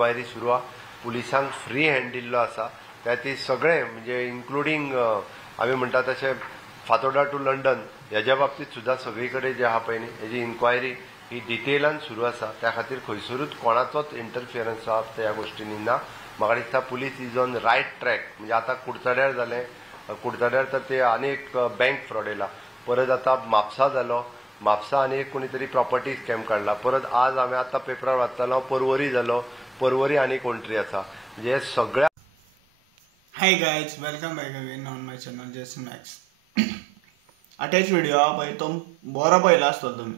Inquiry सुरू आहा. पुलिसांक फ्री हँड दिल्लो आसा. ती सगळे म्हणजे इन्क्लुडींग आमी म्हणटा तशें फातोर्डा टू लंडन हेज्या बाबतींत सुद्दां सगळी कडेन जे आहा पळय न्ही हेजी इन्क्वायरी ही डिटेलान सुरू आसा. त्या खातीर खंयसरूच कोणाचोच इंटरफियरन्स जावप त्या गोश्टींनी ना. म्हाका दिसता police is on right track. म्हणजे आतां कुडचड्यार जालें, कुडचड्यार तर ते आनीक बँक फ्रॉड येयला, परत आतां म्हापसा जालो, म्हापसा आनी एक कोणी तरी प्रॉपर्टी स्कॅम काडला, परत आज हांवें आतां पेपरार वाचतालो पर्वरी जालो, पर्वरी आनी कोंट्री आसा. म्हणजे हे सगळ्या hi guys, welcome back again on my channel Jason max. Attach video हा पळय तो बरो पळयलो आसतलो तुमी.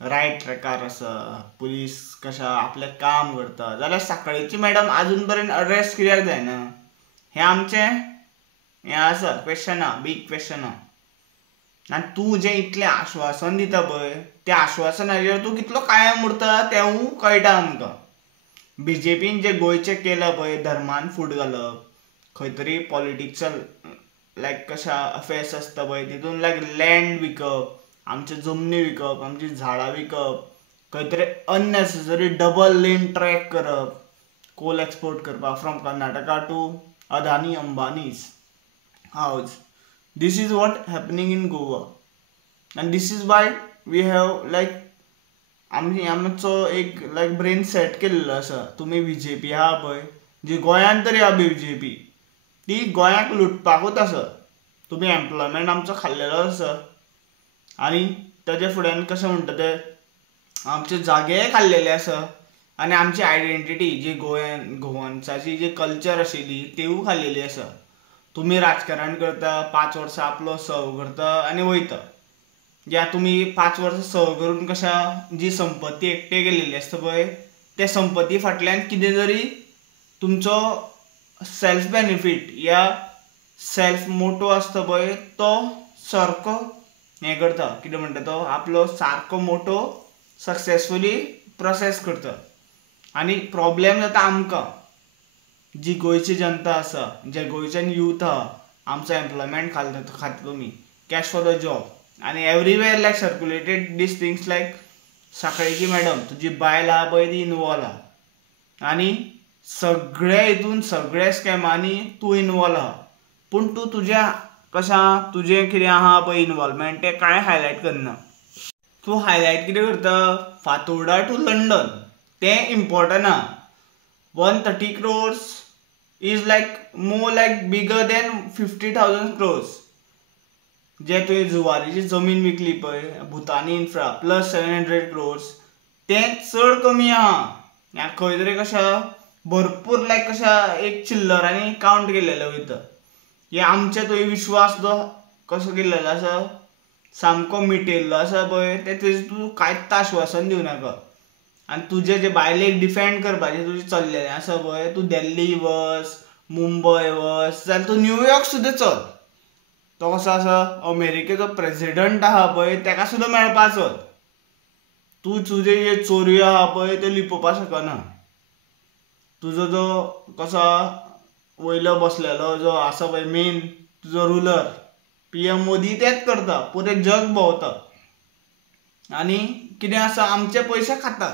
रायट ट्रॅकार आसा, पुलीस कशा आपलें काम करता. जाल्यार साखळेची मॅडम आजून पर्यंत अरेस्ट कित्याक जायना हें आमचें हें आसा क्वेश्चन आहा, बीग क्वेश्चन आहा. आनी तूं जें इतलें आश्वासन दिता पळय त्या आश्वासनाचेर तूं कितलो कायम उरता तेवूय कळटा आमकां. बीजेपीन जें गोंयचें केलां पळय, धर्मान फूट घालप, खंय तरी पॉलिटिक्सल लायक कशा अफेर्स आसता पळय तितून लायक लँड विकप, आमच्यो जमनी विकप, आमची झाडां विकप, खंय तरी अननेसेसरी डबल लेन ट्रॅक करप, कोल एक्सपोर्ट करपाक from Karnataka to Adani Ambanis houses. This is what happening in Goa, and this is why we have like आमचो एक लायक ब्रेन सेट केल्लो आसा. तुमी बीजेपी आहा पळय, जी गोंयांत तरी आहा बीजेपी, ती गोंयाक लुटपाकूच आसा. तुमी एम्प्लॉयमेंट आमचो खाल्लेलो आसा आनी ताजे फुड्यान कशें म्हणटा ते आमचे जागे खाल्लेले आसा आनी आमची आयडेंटिटी जी गोवन्साची जी कल्चर आशिल्ली तिवूय खाल्लेली आसा. तुमी राजकारण करता, 5 वर्सां आपलो सर्व करता आनी वयता. या तुमी 5 वर्सां सर्व करून कशा जी संपत्ती एकटे केलेली आसता पळय त्या संपत्ती फाटल्यान कितें तरी तुमचो सेल्फ बेनिफीट या सेल्फ मोटो आसता पळय तो सारको हें करता. कितें म्हणटा तो आपलो सारको मोटो सक्सेसफुली प्रोसेस करता. आनी प्रॉब्लेम जाता आमकां, जी गोंयची जनता आसा, जे गोंयच्यान यूथ आहा, आमचो एम्प्लॉयमेंट खाता तुमी, कॅश फॉर द जॉब, आनी everywhere like circulated these things like साखळेची मॅडम तुजी बायल आहा पळय ती इनवॉल्व आहा आनी सगळे हितून सगळे स्कॅमांनी तूं इनवॉल्व आहा. पूण तूं तुज्या कशें आहा, तुजें कितें आहा पळय इनवॉल्वमेंट तें कांय हायलायट करना. तूं हायलायट कितें करता, फातोर्डा टू लंडन तें इम्पॉर्टंट आहा. 130 crores is like more like bigger than 50,000 crores. जे तुवें जुवारीची जमीन विकली पळय भुतानी इन्फ्रा प्लस 700 crores तें चड कमी आहा. खंय तरी कशा भरपूर लायक कशा एक चिल्लरांनी कावंट केलेले वयता. हे आमचे थंय विश्वास जो कसो केल्लेलो आसा, सामको मिटयल्लो आसा पळय तेजेर तूं कांयच आश्वासन दिवं नाका. आनी तुजे जे बायलेक डिफेंड करपाचें तुजें चल्लेलें आसा पळय, तूं दिल्ली वच, मुंबय वच, जाल्यार तूं न्यूयॉर्क सुद्दां चल. तो कसो आसा, अमेरिकेचो प्रेसिडेंट आहा पळय ताका सुद्दां मेळपाक चल. तूं तुजे जे चोरयो आहा पळय त्यो लिपोवपाक शकना. तुजो जो कसो वयलो बसलेलो जो आसा पळय मेन तुजो रुलर PM मोदी तेच करता, पुरें जग भोंवता आनी कितें आसा आमचे पयशे खाता.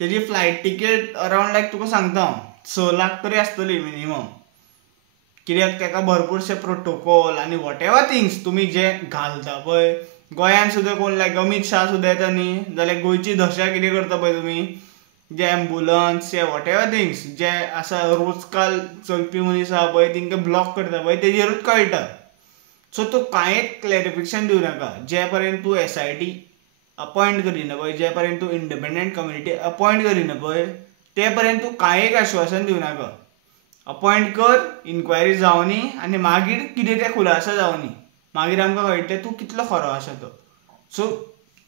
तेजी फ्लायट टिकेट अरावंड लायक तुका सांगता हांव 6 लाख तरी आसतली मिनिमम. कित्याक ताका भरपूरशे प्रोटोकॉल आनी वॉटेवर थिंग्स तुमी जे घालता पळय. गोंयान सुद्दां कोण लायक अमित शाह सुद्दां येता न्ही जाल्यार गोंयची दशा कितें करता पळय तुमी, जे एम्बुलन्स या वॉटेवर थिंग्स जे आसा रोजकाल चलपी मनीस आहा पळय तांकां ब्लॉक करता पळय तेजेरूच कळटा. सो तूं कांयच क्लॅरिफिकेशन दिवं नाका. जे पर्यंत तूं SIT अपॉयंट करिना पळय, जे पर्यंत तूं इंडिपेंडंट कमिटी अपॉयंट करिना पळय ते पर्यंत तूं कांय आश्वासन दिवं नाका. अपॉयंट कर, इन्क्वायरी जावनी आनी मागीर कितें तें खुलासा जावनी, मागीर आमकां कळटलें तूं कितलो खरो आसा तो. सो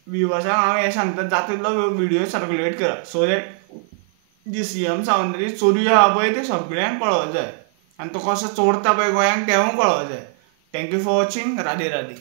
व्ह्युअर्सांक हांव हें सांगता, जाता तितलो व्हिडिओ सर्क्युलेट करा सो दॅट जी CM सावंतराची चोरयो आहा पळय त्यो सगळ्यांक कळोवंक जाय आनी तो कसो चोरता पळय गोंयांक तेवूय कळोवंक जाय. Thank you for watching. Radhe Radhe.